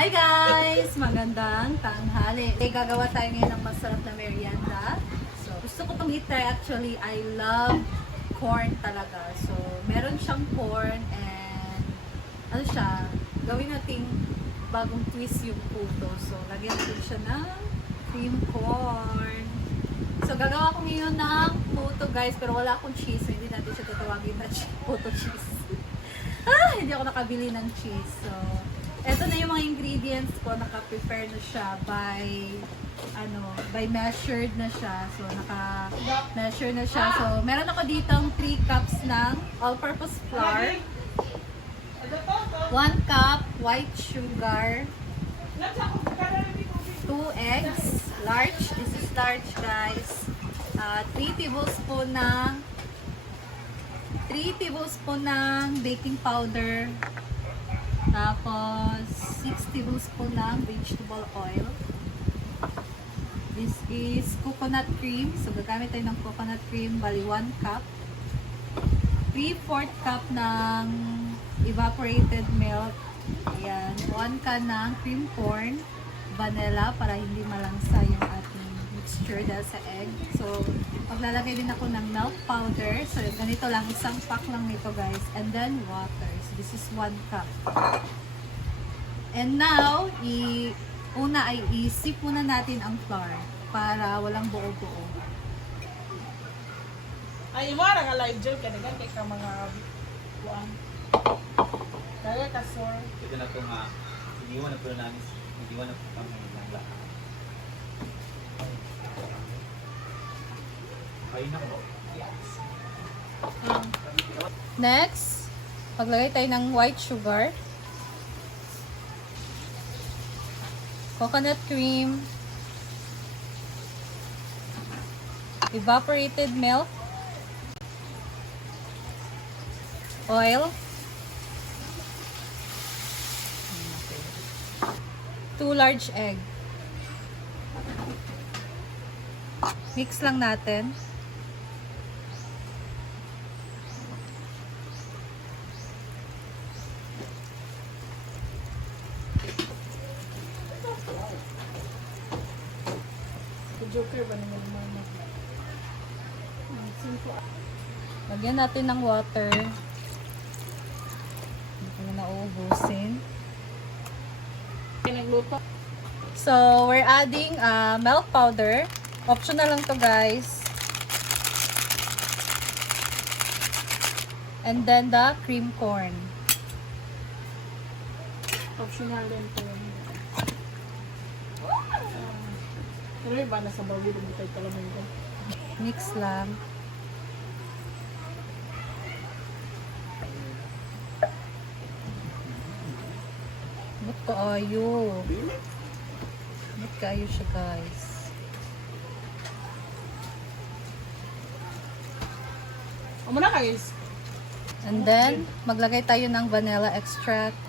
Hi guys! Magandang tanghali. Gagawa tayo ngayon ng masarap na merienda. So, gusto ko itong i-try actually. I love corn talaga. So, meron siyang corn and ano siya, gawin nating bagong twist yung puto. So, lagyan natin siya ng cream corn. So, gagawa ko ngayon ng puto guys, pero wala akong cheese. So, hindi natin siya tatawagin na puto cheese. Hindi ako nakabili ng cheese. So, eto na yung mga ingredients ko. Naka-prepare na siya by measured na siya. So, naka-measure na siya. So, meron ako ditong 3 cups ng all-purpose flour. 1 cup white sugar. 2 eggs. Large. This is large, guys. 3 tablespoon ng baking powder. Tapos 6 tablespoon ng vegetable oil. This is coconut cream. So gagamit tayo ng coconut cream, bali 1 cup. 3/4 cup ng evaporated milk. Ayan, 1 can ng cream corn, vanilla para hindi malangsa yung ating mixture dahil sa egg. So, maglalagay din ako ng milk powder. So, ganito lang, isang pack lang nito guys. And then, water. So, this is 1 cup. And now, una ay isip muna natin ang flour para walang buo-buo. Ay, mo ra nga live joke kaya kay ka mga kuan. Kaya ka sir. Ito na itong hindi mo na po namin, hindi mo na po kami ng lahat. Ay na po. Yes. Next, paglagay tayo ng white sugar, coconut cream, evaporated milk, oil, 2 large egg. Mix lang natin. Joker ba naman mama? Lagyan natin ng water. Hindi ko na nauubusin. Nagluto. So, we're adding milk powder. Optional lang to guys. And then the cream corn. Optional din to. Pero iba na sa bawid mo tayo kalaman ko. Mix lang. Ba't kaayo? Ba't kaayo siya guys? Amo na guys. And then, maglagay tayo ng vanilla extract.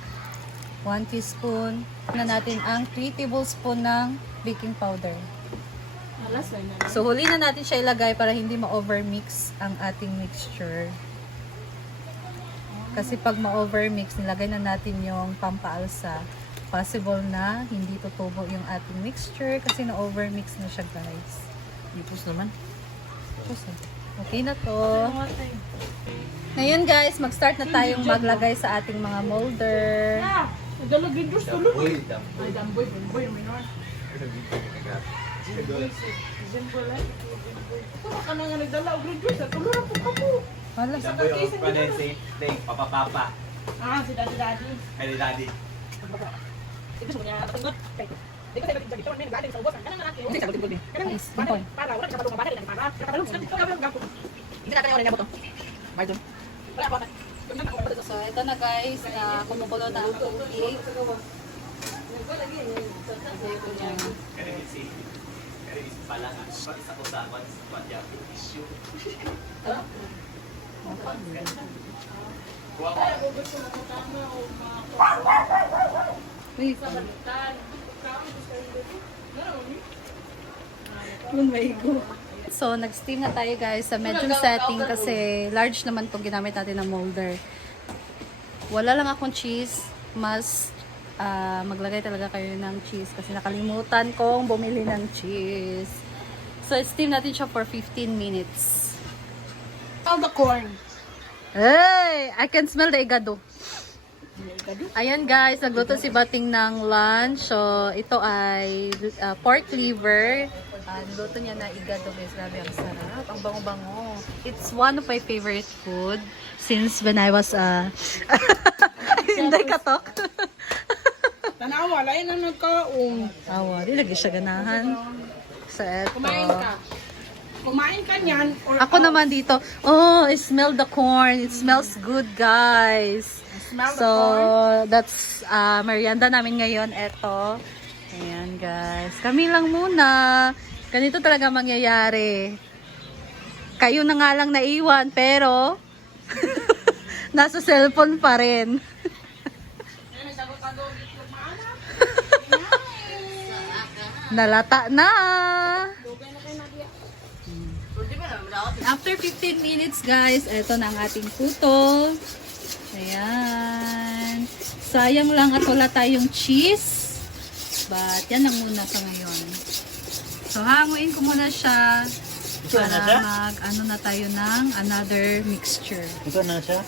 1 teaspoon. Na natin ang 3 tablespoon ng baking powder. Alas na. So, huli na natin siya ilagay para hindi ma-overmix ang ating mixture. Kasi pag ma-overmix, nilagay na natin yung pampaalsa. Possible na hindi tutubo yung ating mixture kasi na-overmix na siya, guys. Ipos naman. Okay na to. Ngayon, guys, mag-start na tayong maglagay sa ating mga molder. Nagdalagay dos tulo. Damboy. Ay, damboy, minor. Simple lang. Ito ka na nga nagdala og graduate. Tulo na po ka po. Wala. Damboy ang panense. Ting, papapapa. Si daddy. Ay, daddy. Ito sa niya patungot. Di ko sabi dito, may nagaling sa ubos. Kanang nga natin. Hindi sa tingkod ni. Nice. Simple. Para wala ka patungong bahay lang para. Katalong sa dito ka gampo. Hindi natin wala niya buto. Marjon. Wala pa. So, ito na guys, na kumukulo na ang tubig. Kaya si pala nga. Isa ko sa one sa pati issue. Kuha ko. Wait. Oh my God. So, nag-steam na tayo guys sa medium setting kasi large naman itong ginamit natin na molder. Wala lang akong cheese. Mas maglagay talaga kayo ng cheese kasi nakalimutan kong bumili ng cheese. So, steam natin siya for 15 minutes. All the corn. Hey! I can smell the igado. Ayan guys, nagluto si Bating ng lunch. So, ito ay pork liver. Niluto niya na igado guys. Grabe, ang sarap. Ang bango-bango. It's one of my favorite food since when I was hindi katok. Tanawa, lain na nagkaon. Awa, di lagi siya ganahan. So, eto. Kumain ka. Kumain ka niyan. Or Ako naman dito, oh, I smell the corn. It smells good, guys. Smell the So, corn. that's merienda namin ngayon. Eto. Ayan, guys. Kami lang muna. Ganito talaga mangyayari. Kayo na nga lang naiwan, pero nasa cellphone pa rin. Nalata na. After 15 minutes, guys, eto na ang ating puto. Ayan. Sayang lang at wala tayong cheese. But, yan lang muna sa ngayon. So, hanguin ko muna siya para mag-ano na tayo ng another mixture. Ito na siya?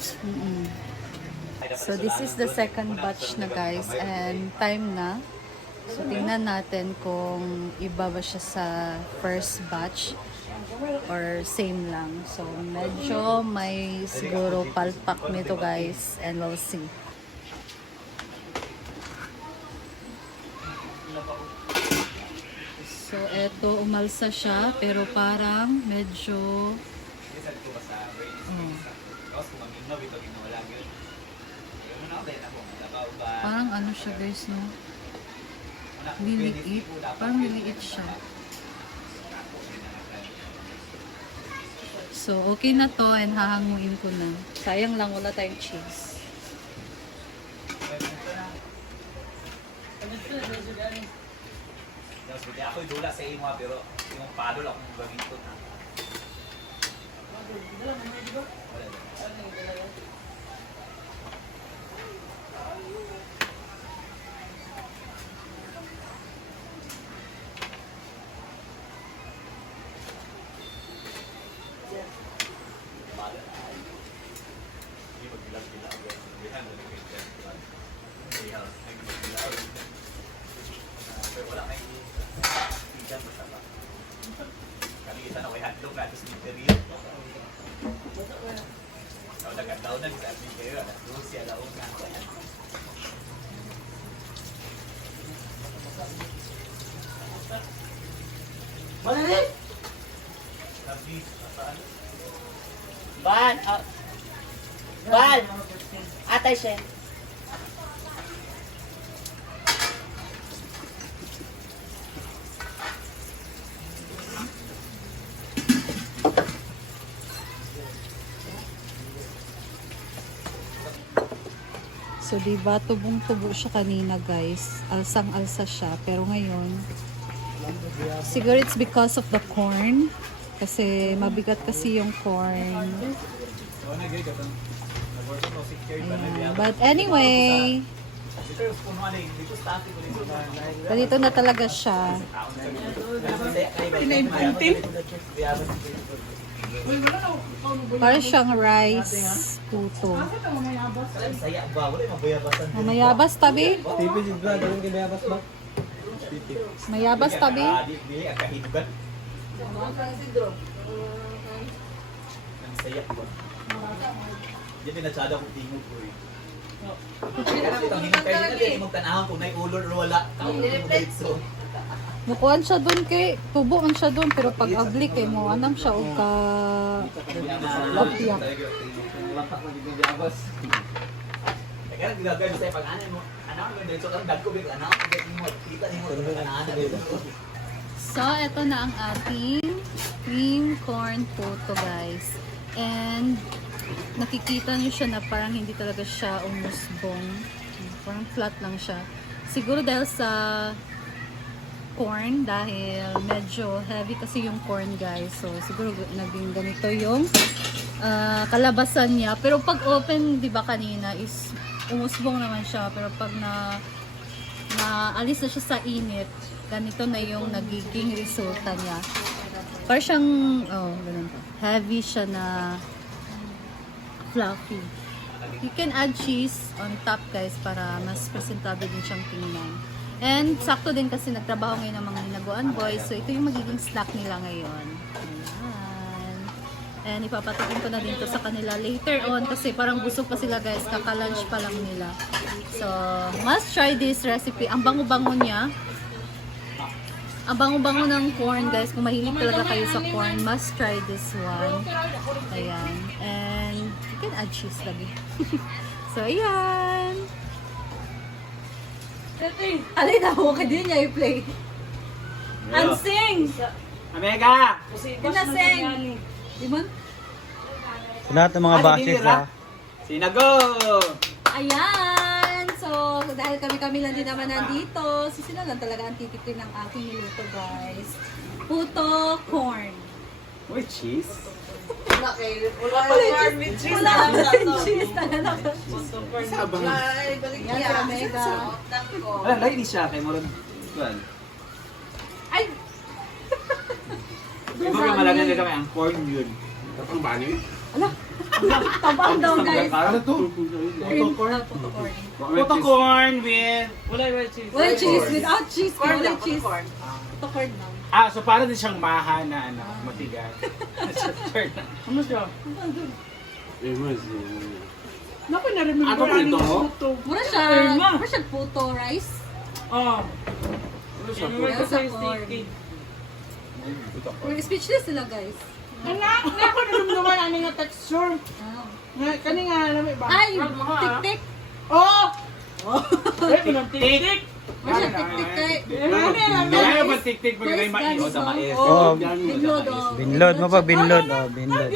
So, this is the second batch na, guys. And time na. So, tingnan natin kung iba ba siya sa first batch or same lang. So, medyo may siguro palpak nito, guys. And we'll see. So, eto, umalsa siya. Pero parang medyo... Parang ano siya, guys, no? Liliit. Parang liliit siya. So, okay na to and hahanguin ko na. Sayang lang, wala tayong cheese. Ako'y dula sa imo pero yung padol akong gawin ko na. Ban, Ban, atay siya. So, diba, tubong-tubo siya kanina, guys. Alsang-alsa siya. Pero ngayon, siguro it's because of the corn. Kasi mabigat kasi yung corn. Ayan. But anyway, ganito na talaga siya. Para siyang rice puto. Mayabas tabi? Tipid yung brad, anong kinayabas ba? Mayabas tabi? Di pinatsada ko tingog ko eh. Itong hinintay nila, di magtanahan kung may ulor o wala. So, Mukuan siya dun kay, tubo man siya dun, pero pag abli kay mo, anam siya o ka lapyak. kaya ginagay mo sa'yo pag ano mo, anak mo dito, ang dad ko big anak, mo, kita ni mo, tanahan dito. So, ito na ang ating cream corn puto, guys. And, nakikita niyo siya na parang hindi talaga siya umusbong. Parang flat lang siya. Siguro dahil sa corn, dahil medyo heavy kasi yung corn, guys. So, siguro naging ganito yung kalabasan niya. Pero pag open, di ba kanina, is umusbong naman siya. Pero pag na alis na siya sa init, ganito na yung nagiging resulta niya. Parang siyang, ganun pa. Heavy siya na fluffy. You can add cheese on top guys para mas presentable din siyang tingnan. And sakto din kasi nagtrabaho ngayon ng mga Hinaguan boys. So ito yung magiging snack nila ngayon. Ayan. And ipapatikin ko na din to sa kanila later on kasi parang busog pa sila guys. Kaka-lunch pa lang nila. So must try this recipe. Ang bango-bango niya. Ang bango-bango ng corn guys. Kung mahilig talaga kayo sa corn, must try this one. Ayan. And you can add cheese lagi. So ayan. Alay na ako ka din niya i-play. Ansing! Omega! Pinasing! Dimon? Sa lahat ng mga bashes ha. Sinago! Ayan! So, dahil kami lang din naman nandito, so sila lang talaga ang titikin ng aking niluto guys. Puto corn. Uy, cheese? Wala corn with cheese. Wala cheese talaga. Sabang. Yan si Omega. Wala, lagi ni siya kay Moron. Well, Ay! iba ka malagan nila kami ang corn yun. Tapang bani? Tabang daw guys. Ano to? Puto corn. Puto corn with... Wala cheese. Wala cheese. Without cheese. Corn Wala lang, cheese. corn. Puto corn lang. So para din siyang maha na matigas. Ano siya? Eh, Naku, na-remember Ano ito? puto. Mura siya. Irma. Mura siya puto rice. Oh. Yan sa corn. We're speechless sila guys. Anak, naku, naramdaman ano nga texture. Kani nga, namin ba? Ay! Tik-tik! Oh! Tik-tik! Mura siya tik-tik kay... Kaya ba tik-tik pag may mais? Guys, Sa mais. Oh, Binlod oh. binlod mo pa, binlod. Oh, binlod.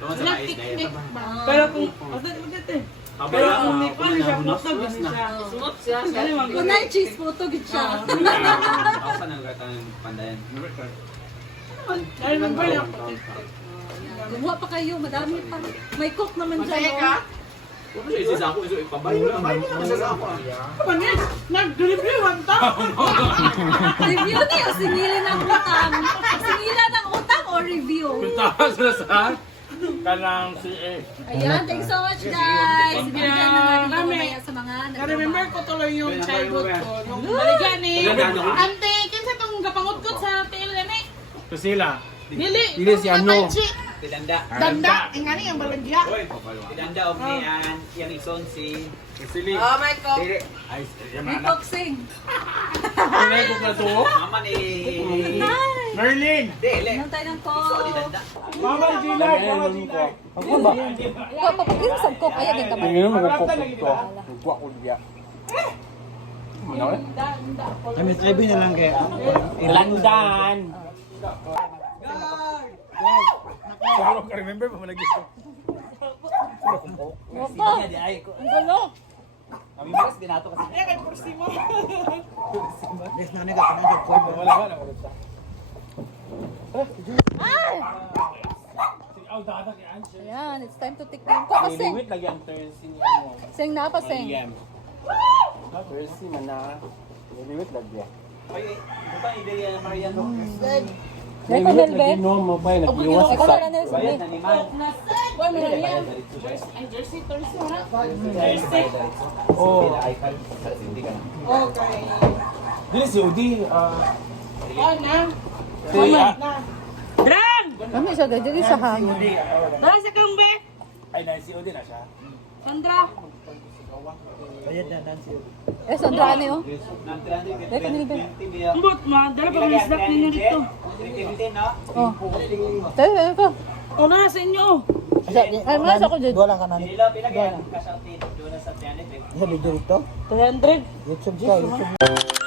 Doon sa mais na yun. Pero kung... Pero kung may pan siya, puto, gano'n siya. Smooth siya. Kung na cheese puto, gid siya. Ako sa nagkatang pandayan. Na-remember niya. Gumawa pa kayo, madami pa. May cook naman dyan. Masaya ka? Ano siya isa ako? Ipabayo lang. Isa sa ako. Ano niya? Nag-reviewan ta? Review niyo, singilan ng utang. Singilan ng utang o review? Sila sa kanang CA. Ayan, thanks so much guys. Bigyan na natin ito mamaya sa mga Na-remember ko tuloy yung childhood ko. Nung baligyan eh. Ante, kinsa tong gapangot-kot sa tail yan eh. So sila. Dili si ano? Tidanda. Danda. Ingani ang balagya. Tidanda of ni an yang ison si Sili. Oh my God. Ay, Reboxing. Kulay ko na to. mama ni Merlin. Dele. Ano tayo ng So cook? tidanda. Mama Gilay. Mama Gilay. Ako ba? Papagin sa cook, ayaw din kamay. Ngayon magpapok to. Magpapok ko diya. Kami tribe na lang kaya. Landan. Siguro ka remember pa malagi ito. Opa! Ano? Kami mas dinato kasi. Eh, kay Pursimo. Yes na nega kanang ko. Wala ba na ulit sa. Aw dada kay Anche. Ayan, it's time to take time. Cook kasing. Limit lagi ang turn sinyo. Sing na pa sing. Mercy man na. Limit lagi. Ay, ito pa ideya na Mariano. Dahil ko Melbe. mo pa nag-iwas Ikaw na lang nila Bayad na ni Man. Boy, meron yan. Ay, Jersey, Thursday, wala? oh. Ay, hindi ka na. Okay. Dili si Udi. Oh, na. Si Na. Drang! Kami siya, dili sa hangin. Dala sa kambe. ay na si Udi na siya. Sandra. Bayad na nansi. Eh, Sandra ano yun? Nang 320 Dahil kanina ba? biya. Ambot, ma. Dala pa mga snack ninyo dito. 315 no? Oh. Tayo ko. O, na sa inyo. Ay, mas ako dyan. Wala ka na. Sila pinagyan kasang tito doon sa Pianet. Isa video ito. 300. YouTube ka, YouTube.